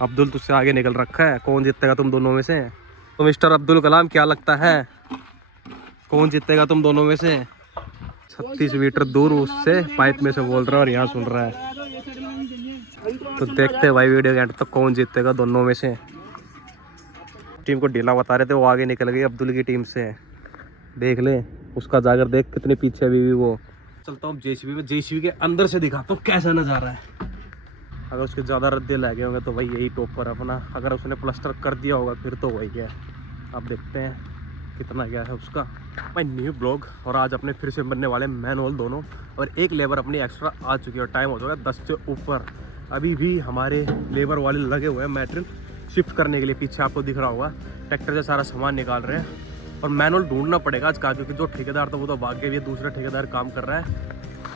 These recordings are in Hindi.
अब्दुल तुझसे आगे निकल रखा है, कौन जीतेगा तुम दोनों में से? तो मिस्टर अब्दुल कलाम क्या लगता है कौन जीतेगा तुम दोनों में से? 36 मीटर दूर उससे पाइप में से बोल रहा है और यहाँ सुन रहा है। तो देखते हैं भाई वीडियो के एंड तक कौन जीतेगा दोनों में से। टीम को ढीला बता रहे थे, वो आगे निकल गई अब्दुल की टीम से। देख ले उसका जाकर, देख कितने पीछे अभी भी वो। चलता हूँ जेसीबी में, जेसीबी के अंदर से दिखाता हूँ कैसा नज़ारा है। अगर उसके ज़्यादा रद्दे लगे होंगे तो भाई यही टॉपर अपना, अगर उसने प्लास्टर कर दिया होगा फिर तो वही है। अब देखते हैं कितना क्या है उसका। भाई न्यू ब्लॉग, और आज अपने फिर से बनने वाले मैन होल दोनों, और एक लेबर अपनी एक्स्ट्रा आ चुकी है और टाइम हो चुका है 10 से ऊपर। अभी भी हमारे लेबर वाले लगे हुए हैं मटेरियल शिफ्ट करने के लिए। पीछे आपको दिख रहा होगा ट्रैक्टर से सारा सामान निकाल रहे हैं और मैनुअल ढूंढना पड़ेगा आज का, क्योंकि जो ठेकेदार था वो तो भाग के भी दूसरा ठेकेदार काम कर रहा है।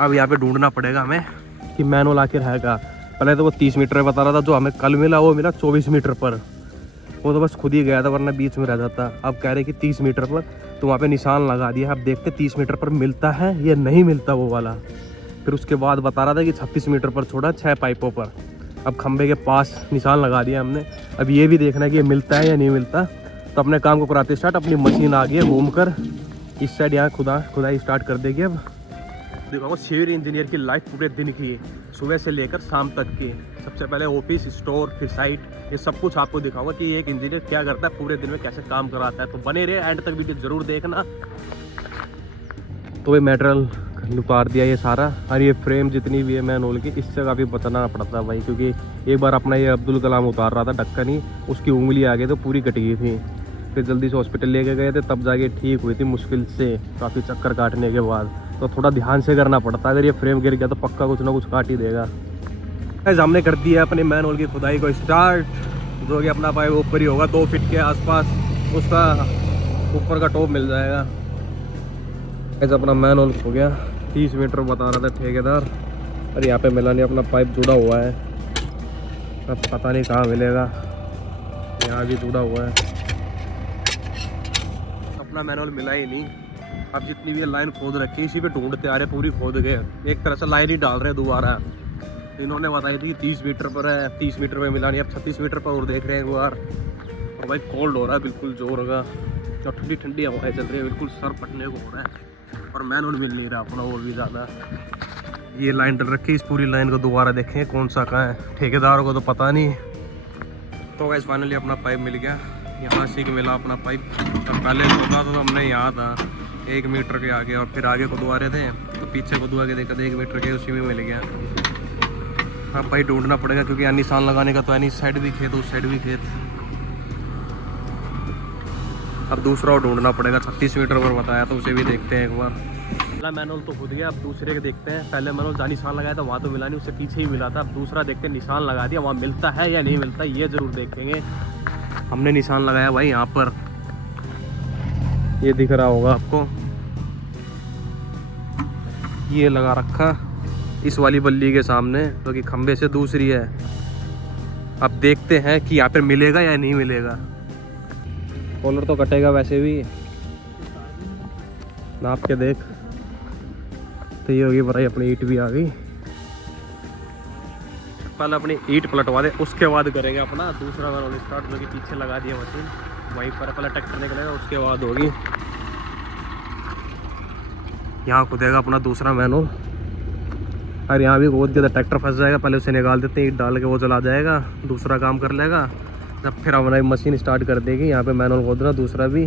अब यहाँ पे ढूंढना पड़ेगा हमें कि मैनुअल आखिर है क्या। पहले तो वो 30 मीटर में बता रहा था, जो हमें कल मिला वो मिला 24 मीटर पर। वो तो बस खुद ही गया था वरना बीच में रह जाता। अब कह रहे कि 30 मीटर पर, तो वहाँ पे निशान लगा दिया। अब देखते 30 मीटर पर मिलता है या नहीं मिलता वो वाला। फिर उसके बाद बता रहा था कि 36 मीटर पर छोड़ा 6 पाइपों पर। अब खंबे के पास निशान लगा दिया हमने। अब ये भी देखना है कि ये मिलता है या नहीं मिलता। तो अपने काम को कराते स्टार्ट। अपनी मशीन आ गई है घूम कर इस साइड, यहाँ खुदाई स्टार्ट कर देगी। अब देखो सिविल इंजीनियर की लाइफ पूरे दिन की, सुबह से लेकर शाम तक की। सबसे पहले ऑफिस, स्टोर, फिर साइट, ये सब कुछ आपको दिखाऊंगा कि एक इंजीनियर क्या करता है पूरे दिन में, कैसे काम कराता है। तो बने रहे एंड तक वीडियो जरूर देखना। तो ये मटेरियल उतार दिया ये सारा, और ये फ्रेम जितनी भी है मैनुअल की, इससे काफ़ी बचना पड़ता है भाई, क्योंकि एक बार अपना ये अब्दुल कलाम उतार रहा था ढक्कन ही, उसकी उंगली आ गई तो पूरी कट गई थी। फिर जल्दी से हॉस्पिटल लेके गए थे, तब जाके ठीक हुई थी मुश्किल से, काफ़ी चक्कर काटने के बाद। तो थोड़ा ध्यान से करना पड़ता है, अगर ये फ्रेम गिर गया तो पक्का कुछ ना कुछ काट ही देगा। हमने कर दिया अपने मैनुअल की खुदाई को स्टार्ट, जो कि अपना पाइप ऊपर ही होगा 2 फीट के आसपास, उसका ऊपर का टॉप मिल जाएगा। ऐसा अपना मैनुअल हो गया, 30 मीटर बता रहा था ठेकेदार, और यहाँ पे मिला नहीं, अपना पाइप जुड़ा हुआ है। अब पता नहीं कहाँ मिलेगा, यहाँ भी जुड़ा हुआ है। अपना मैनुअल मिला ही नहीं। अब जितनी भी लाइन खोद रखी इसी पे ढूंढते आ रहे, पूरी खोद गए, एक तरह से लाइन ही डाल रहे दोबारा। इन्होंने बताई थी 30 मीटर पर है, 30 मीटर में मिला नहीं, अब 36 मीटर पर और देख रहे हैं एक बार। और भाई कोल्ड हो रहा है बिल्कुल जोर का, और ठंडी ठंडी हवाएं चल रही है, बिल्कुल सर फटने को हो रहा है, और मैनुअल मिल नहीं रहा अपना और भी ज़्यादा। ये लाइन डल रखी, इस पूरी लाइन को दोबारा देखें कौन सा कहाँ है, ठेकेदारों को तो पता नहीं। तो गाइस फाइनली अपना पाइप मिल गया, यहाँ से मिला अपना पाइप। तब पहले खोदा तो हमने यहाँ था 1 मीटर के आगे, और फिर आगे खुदवा रहे थे तो पीछे खुदवा के देखा 1 मीटर के, उसी में मिल गया। अब भाई ढूंढना पड़ेगा, क्योंकि यहाँ निशान लगाने का तो है, इस साइड भी खेत उस साइड भी खेत। अब दूसरा और ढूंढना पड़ेगा, 36 मीटर पर बताया तो उसे भी देखते हैं एक बार। पहला मैनुअल तो खुद गया, अब दूसरे के देखते हैं। पहले मैनुअल जहाँ निशान लगाया था वहाँ तो मिला नहीं, उससे पीछे ही मिला था। अब दूसरा देखते हैं, निशान लगा दिया, वहाँ मिलता है या नहीं मिलता, ये जरूर देखेंगे। हमने निशान लगाया भाई यहाँ पर, ये दिख रहा होगा आपको, ये लगा रखा इस वाली बल्ली के सामने, जो कि खंबे से दूसरी है। अब देखते हैं कि यहाँ पर मिलेगा या नहीं मिलेगा। कॉलर तो कटेगा वैसे भी, नाप के देख। तो ये होगी भाई अपनी ईंट भी आ गई। पहले अपनी ईंट पलटवा दे, उसके बाद करेंगे अपना दूसरा मैनुअल स्टार्ट, जो कि पीछे लगा दिया मशीन वहीं पर। पहले ट्रैक्टर निकलेगा, उसके बाद होगी यहाँ खुदेगा अपना दूसरा मैनुअल। और यहाँ भी खोद दिया था, ट्रैक्टर फंस जाएगा, पहले उसे निकाल देते हैं, ईंट डाल के वो चला जाएगा, दूसरा काम कर लेगा। जब फिर हमारी मशीन स्टार्ट कर देगी, यहाँ पे मैनुअल खोदना दूसरा भी।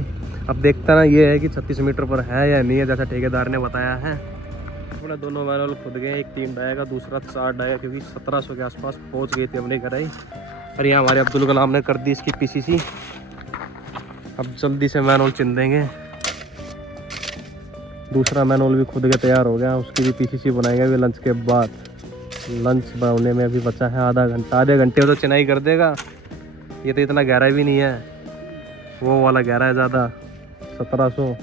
अब देखता ना ये है कि 36 मीटर पर है या नहीं है, जैसा ठेकेदार ने बताया है। अपने दोनों मैनुअल खुद गए, एक 3 डायगा, दूसरा 4 डायगा, क्योंकि 1700 के आसपास पहुँच गई थी हमने कराई। और यहाँ हमारे अब्दुल कलाम ने कर दी इसकी पीसीसी। अब जल्दी से मैनुअल चिन देंगे। दूसरा मैनुअल भी खुद के तैयार हो गया, उसकी भी पीसीसी बनाएंगे अभी लंच के बाद। लंच बनाने में अभी बचा है आधा घंटा, आधे घंटे में तो चिनाई कर देगा। ये तो इतना गहरा भी नहीं है, वो वाला गहरा है ज़्यादा, 1700।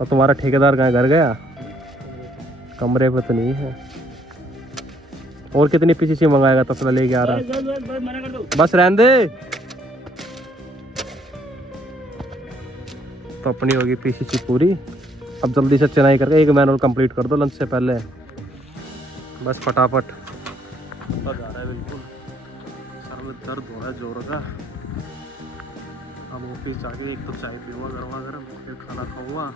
और तुम्हारा ठेकेदार कहाँ, घर गया? कमरे पे तो नहीं है। और कितनी पीसीसी मंगाएगा, तसला लेके आ रहा, बस रहने दे। तो अपनी होगी पीसीसी पूरी। अब जल्दी से चिनाई करके एक मैनुअल कंप्लीट कर दो लंच से पहले, बस फटाफट। जा रहा है बिल्कुल। कमर में दर्द हो रहा है जोर का। अब ऑफिस जाके एक तो चाय पीऊँगा गर्मा गर्म, फिर खाना खाऊँगा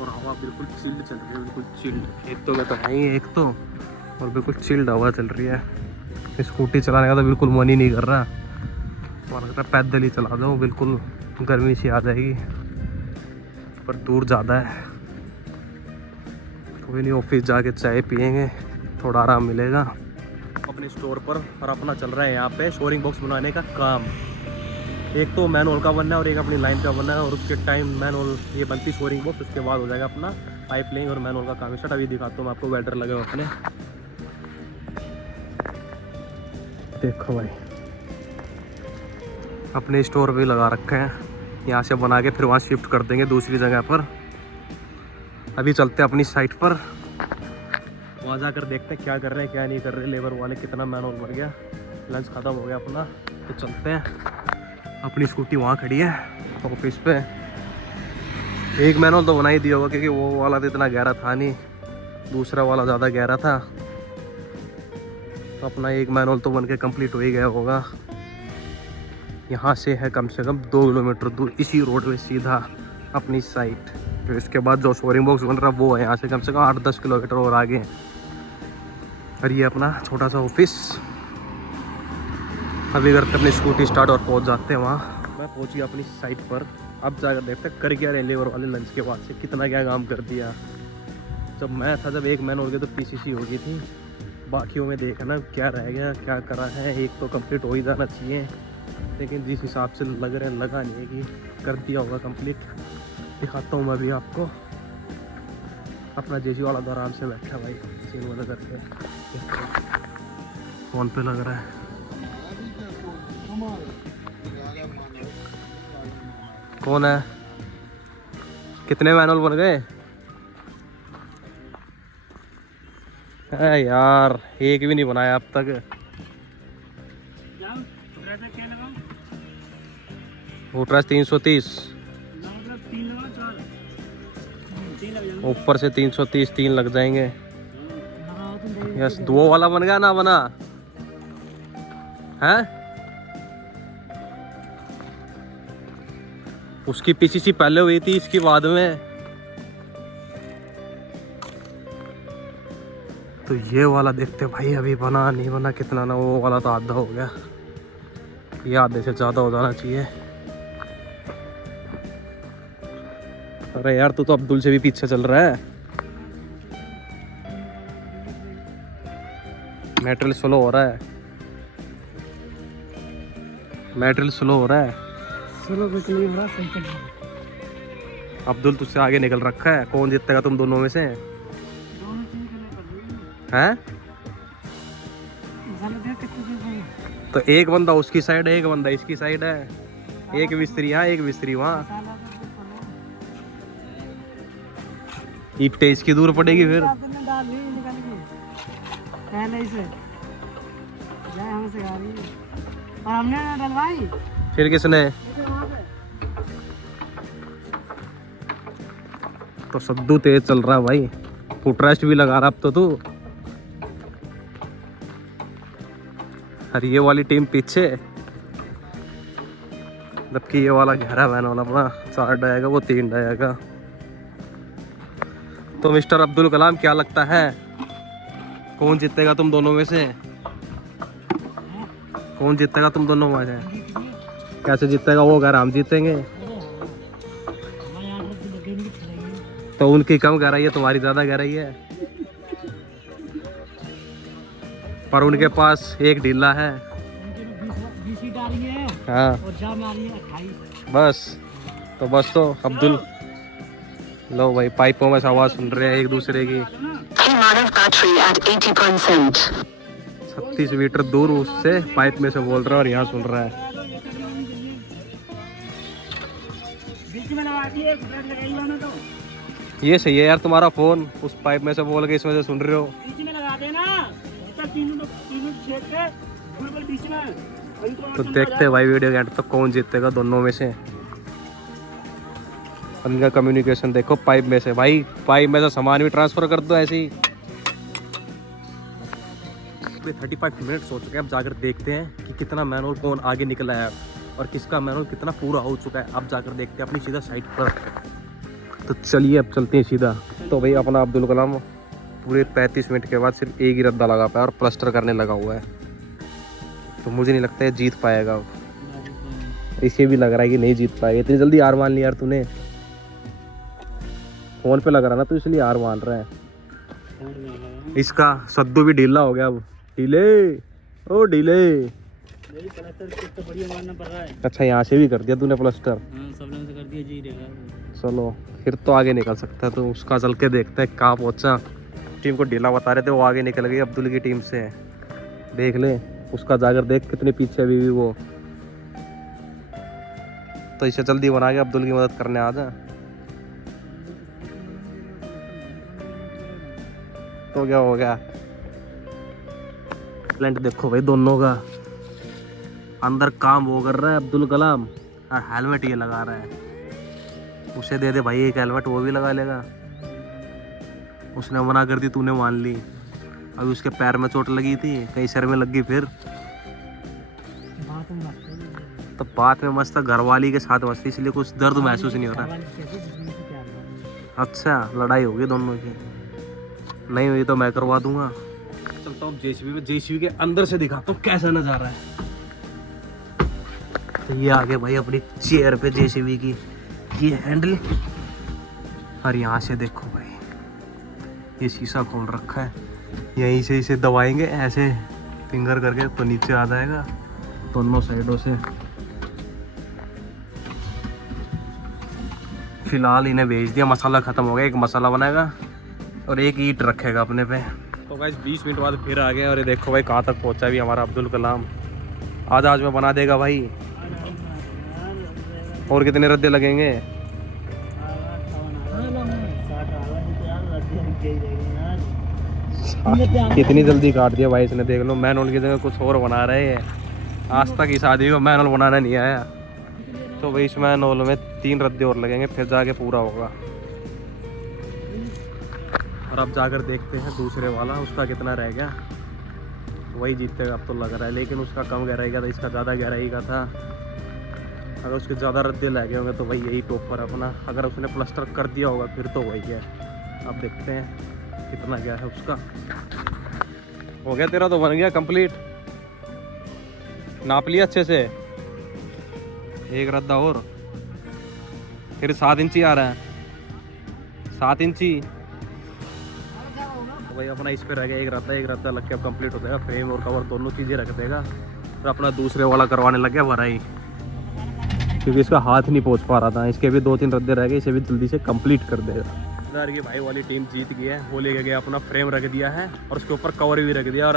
और हवा बिल्कुल चिल्ड चल रही है, बिल्कुल चिल्ड। खेतों में तो है ही एक तो, और बिल्कुल चिल्ड हवा चल रही है। स्कूटी चलाने का तो बिल्कुल मन ही नहीं कर रहा, मन कर रहा पैदल ही चला जाऊँ, बिल्कुल गर्मी सी आ जाएगी, पर दूर ज़्यादा है। कोई नहीं, ऑफिस जाके चाय पियेंगे, थोड़ा आराम मिलेगा। अपने स्टोर पर और अपना चल रहा है यहाँ पे शोरिंग बॉक्स बनाने का काम। एक तो मैनुअल का बनना है और एक अपनी लाइन का बनना है, और उसके टाइम मैनुअल ये बनती शोरिंग बॉक्स, उसके बाद हो जाएगा अपना पाइप लाइन और मैनुअल का काम स्टार्ट। अभी दिखाता हूँ मैं आपको, वेल्डर लगे हुए अपने, देखो भाई अपने स्टोर पे लगा रखे हैं। यहाँ से बना के फिर वहाँ शिफ्ट कर देंगे दूसरी जगह पर। अभी चलते हैं अपनी साइट पर, वहाँ जाकर देखते हैं क्या कर रहे हैं क्या नहीं कर रहे लेबर वाले, कितना मैनुअल बढ़ गया। लंच ख़त्म हो गया अपना, तो चलते हैं। अपनी स्कूटी वहाँ खड़ी है ऑफिस पे। एक मैनुअल तो बना ही दिया होगा, क्योंकि वो वाला तो इतना गहरा था नहीं, दूसरा वाला ज़्यादा गहरा था। तो अपना एक मैनुअल तो बन के कम्प्लीट हो ही गया होगा। यहाँ से है कम से कम 2 किलोमीटर दूर, इसी रोड में सीधा अपनी साइट। तो इसके बाद जो शोरिंग बॉक्स बन रहा है वो है यहाँ से कम 8-10 किलोमीटर और आगे। और ये अपना छोटा सा ऑफिस। अभी करते अपनी स्कूटी स्टार्ट और पहुँच जाते हैं वहाँ। मैं पहुँच गया अपनी साइट पर। अब जाकर देखते हैं कर क्या रहे लेबर वाले लंच के बाद से, कितना क्या काम कर दिया। जब मैं था, जब एक मैन हो गया तो पीसीसी हो गई थी, बाकियों में देखना क्या रह गया क्या करा है। एक तो कंप्लीट हो ही जाना चाहिए, लेकिन जिस हिसाब से लग रहा है लगा नहीं है कि कर दिया होगा कंप्लीट। दिखाता हूँ मैं अभी आपको। अपना जेसी वाला तो आराम से बैठा भाई, सीन वाला करके फ़ोन पे लग रहा है। कौन है? कितने मैनुअल बन गए? यार एक भी नहीं बनाया अब तक। वोटराज 330, ऊपर से 330, 3 लग जाएंगे। यस, 2 वाला बन गया ना बना है? उसकी पीसीसी पहले हुई थी, इसकी बाद में। तो ये वाला देखते भाई, अभी बना नहीं बना कितना ना। वो वाला तो आधा हो गया, ये आधे से ज़्यादा हो जाना चाहिए। अरे यार तू तो अब्दुल से भी पीछे चल रहा है। मेटेरियल स्लो हो रहा है, मेटेरियल स्लो हो रहा है। स्लो कुछ नहीं हो रहा, सही चल रहा है। अब्दुल तुझसे आगे निकल रखा है। कौन जीतेगा तुम दोनों में से? हैं? तो एक बंदा उसकी साइड है, एक बंदा इसकी साइड है। एक मिस्त्री यहाँ, एक मिस्त्री वहाँ। ईंटें इसकी दूर पड़ेगी फिर। फिर किसने? तो सद्दू तेज चल रहा भाई, फुटरेस्ट भी लगा रहा अब तो तू। अरे ये वाली टीम पीछे, जबकि ये वाला गहरा मैनुअल अपना 4 डायगा, वो 3 डायगा। तो मिस्टर अब्दुल कलाम क्या लगता है कौन जीतेगा तुम दोनों में से? कौन जीतेगा तुम दोनों में से? कैसे जीतेगा वो? अगर हम जीतेंगे तो उनकी कम गहराई है, तुम्हारी ज्यादा गहराई है। पर उनके पास एक ढीला है। हाँ बस, तो बस तो अब्दुल लो भाई, पाइपों में आवाज सुन रहे हैं एक दूसरे की। 36 मीटर दूर उससे पाइप में से बोल रहा है और यहाँ सुन रहा है। ये सही है यार, तुम्हारा फोन उस पाइप में से बोल के इसमें से सुन रहे हो। तो देखते हैं भाई वीडियो के एंड तक कौन जीतेगा दोनों में से। इनका कम्युनिकेशन देखो पाइप में से। भाई पाइप में से सामान भी ट्रांसफर कर दो ऐसे ही। पूरे 35 मिनट्स हो चुके हैं। अब जाकर देखते हैं कि कितना मैनुअल कौन आगे निकला है और किसका मैनुअल कितना पूरा हो चुका है। अब जाकर देखते हैं अपनी सीधा साइड पर। तो चलिए अब चलते हैं सीधा। तो भाई अपना अब्दुल कलाम पूरे 35 मिनट के बाद सिर्फ एक ही रद्दा लगा पाया और प्लास्टर करने लगा हुआ है। तो मुझे नहीं लगता है जीत पाएगा। इसे भी लग रहा है कि नहीं जीत पाएगा। इतनी जल्दी हार मान ली यार तूने। फोन पे लग रहा ना तो इसलिए हार मान रहा है। इसका सद्दू भी ढीला हो गया अब। ढीले ओ ढीले। तो बढ़िया मारना पड़ रहा है। अच्छा यहाँ से भी कर दिया तूने प्लास्टर। सब लोगों से कर दिया जी रहेगा। चलो फिर तो आगे निकल सकता है। तो उसका चल के देखते हैं कहाँ पहुँचा। टीम को ढीला बता रहे थे, वो आगे निकल गई अब्दुल की टीम से। देख ले उसका जाकर देख कितने पीछे अभी भी वो। तो इसे जल्दी बना के अब्दुल की मदद करने आ जा। तो क्या हो गया। टैलेंट देखो भाई दोनों का। अंदर काम वो कर रहा है अब्दुल कलाम और हेलमेट ये लगा रहा है। उसे दे दे भाई एक हेलमेट, वो भी लगा लेगा। उसने मना कर दी, तूने मान ली। अभी उसके पैर में चोट लगी थी, कहीं सर में लग गई। फिर तो बात में मस्त घर वाली के साथ मस्त, इसलिए कुछ दर्द महसूस नहीं हो रहा। अच्छा लड़ाई होगी दोनों की। नहीं हुई तो मैं करवा दूंगा। चलता हूँ जेसीबी में, जेसीबी के अंदर से दिखाता हूँ कैसा नजारा है। तो ये आगे भाई अपनी चेयर पे जेसीबी की ये हैंडल, और यहाँ से देखो भाई ये शीशा खोल रखा है। यहीं से इसे दबाएंगे ऐसे फिंगर करके तो नीचे आ जाएगा दोनों साइडों से। फिलहाल इन्हें भेज दिया, मसाला खत्म हो गया। एक मसाला बनाएगा और एक ईंट रखेगा अपने पे। तो गाइस 20 मिनट बाद फिर आ गए और ये देखो भाई कहाँ तक पहुँचा भी हमारा अब्दुल कलाम। आज में बना देगा भाई। और कितने रद्दे लगेंगे। कितनी जल्दी काट दिया भाई इसने, देख लो। मैनुअल की जगह कुछ और बना रहे हैं। आज तक की शादी को मैनुअल बनाना नहीं आया। तो भाई इस मैनुअल में 3 रद्दे और लगेंगे फिर जाके पूरा होगा। और अब जाकर देखते हैं दूसरे वाला उसका कितना रह गया। वही जीतेगा अब तो लग रहा है, लेकिन उसका कम गहराई का था, इसका ज़्यादा गहराई का था। अगर उसके ज़्यादा रद्दे लगे होंगे तो भाई यही टॉप पर अपना। अगर उसने प्लास्टर कर दिया होगा फिर तो वही है। अब देखते हैं कितना गया है उसका। हो गया तेरा तो बन गया कंप्लीट। नाप लिया अच्छे से। एक रद्दा और फिर 7 इंची आ रहा है। 7 इंची तो भाई अपना इस पे रह गया एक रद्दा लग के अब कंप्लीट हो जाएगा। फ्रेम और कवर दोनों चीज़ें रख देगा। तो अपना दूसरे वाला करवाने लग गया भराई, क्योंकि इसका हाथ नहीं पहुंच पा रहा था। इसके भी 2-3 रद्दे रह गए, इसे भी जल्दी से कंप्लीट कर देगा। इधर की भाई वाली टीम जीत गई है। वो लेके गया अपना फ्रेम रख दिया है और उसके ऊपर कवर भी रख दिया। और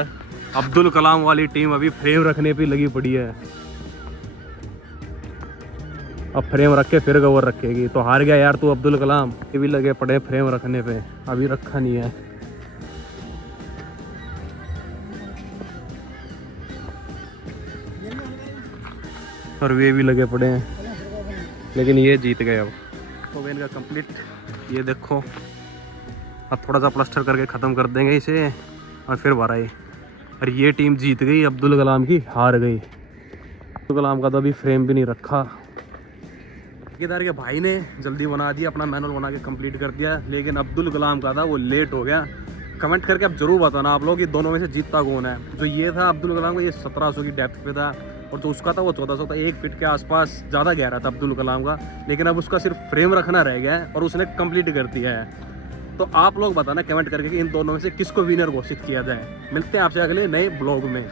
अब्दुल कलाम वाली टीम अभी फ्रेम रखने पे लगी पड़ी है। अब फ्रेम रख के फिर कवर रखेगी। तो हार गया यार तू अब्दुल कलाम। ये भी लगे पड़े फ्रेम रखने पे, अभी रखा नहीं है। और वे भी लगे पड़े हैं, लेकिन ये जीत गए। अब तो वे इनका कंप्लीट। ये देखो अब थोड़ा सा प्लास्टर करके ख़त्म कर देंगे इसे और फिर भराई। और ये टीम जीत गई, अब्दुल कलाम की हार गई। अब्दुल कलाम का तो अभी फ्रेम भी नहीं रखा। ठेकेदार के भाई ने जल्दी बना दिया, अपना मैनुअल बना के कंप्लीट कर दिया, लेकिन अब्दुल कलाम का था वो लेट हो गया। कमेंट करके अब जरूर बताना आप लोग कि दोनों में से जीतता कौन है। जो ये था अब्दुल कलाम का, ये 1700 की डेप्थ पे था, और जो उसका था वो 1400 था। 1 फीट के आसपास ज़्यादा गहरा था अब्दुल कलाम का, लेकिन अब उसका सिर्फ फ्रेम रखना रह गया है और उसने कंप्लीट कर दिया है। तो आप लोग बताना कमेंट करके कि इन दोनों में से किसको विनर घोषित किया जाए। मिलते हैं आपसे अगले नए ब्लॉग में।